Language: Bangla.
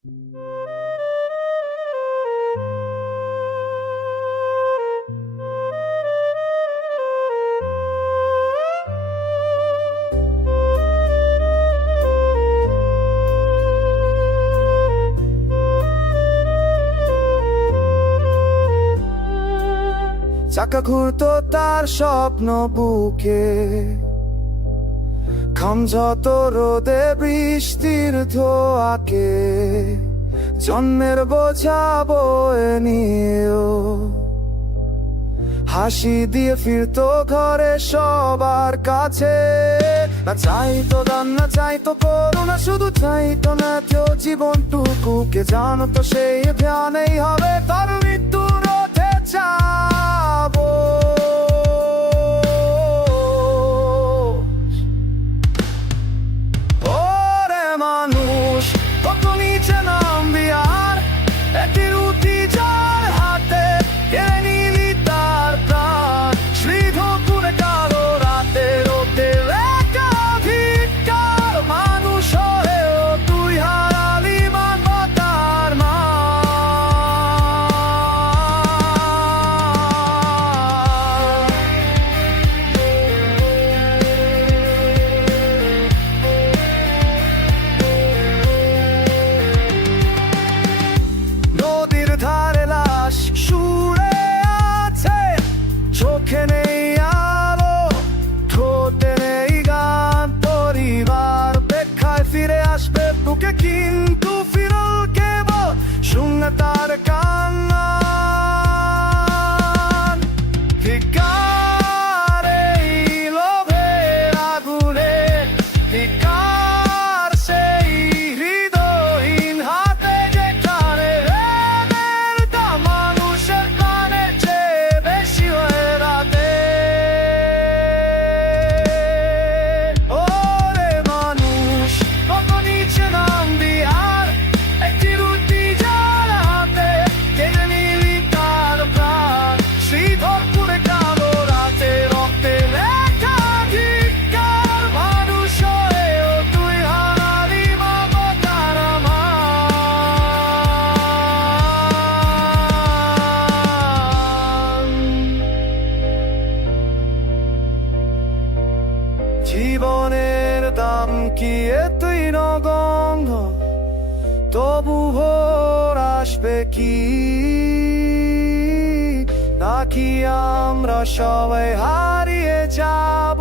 চাকা ঘুরতো তার স্বপ্ন বুকে, খামযত রোদে বৃষ্টির ধোয়াকে, জন্মের বোঝা বয়ে নিয়েও হাসি দিয়ে ফিরতো ঘরে সবার কাছে। না চাইতো দান, না চাইতো করুণা, শুধু চাইতো না কেউ জীবনটুকু। কে জানতো সেই ধ্যানেই হবে তার মৃত্যু রোধে যাবো। ওরে মানুষ কত নিচে নামবি আর একটির উঠি যার হাতে কেড়ে নিলি তার প্রাণ। শ্রীধরপুরে কালো রাতে রোদে একাধিকার মানুষ হয়েও তুই হারালি মানবতার মান। নদীর ধারে লাশ শুয়ে আছে, চোখে নেই আলো, ঠোঁটে নেই গান। পরিবার অপেক্ষায় ফিরে আসবে বুকে, কিন্তু ফিরল কেবল শূন্য তার কান্না। ধিক্কার এই লোভের আগুনে, ধিক্কার সেই হৃদয়হীন হাতে যেখানে রেলের দাম মানুষের প্রাণের চেয়ে বেশি হয়ে রাতে। ওরে মানুষ কত নিচে নামবি আর একটি রুটি যার হাতে কেড়ে নিলি তার প্রাণ। শ্রীধরপুরে কালো রাতে রক্তে লেখা ধিক্কার মানুষ হয়েও তুই হারালি মমতার মান। জীবনের দাম কি এতই নগণ্য, তবু ভোর আসবে কি? নাকি আমরা সবাই হারিয়ে যাব?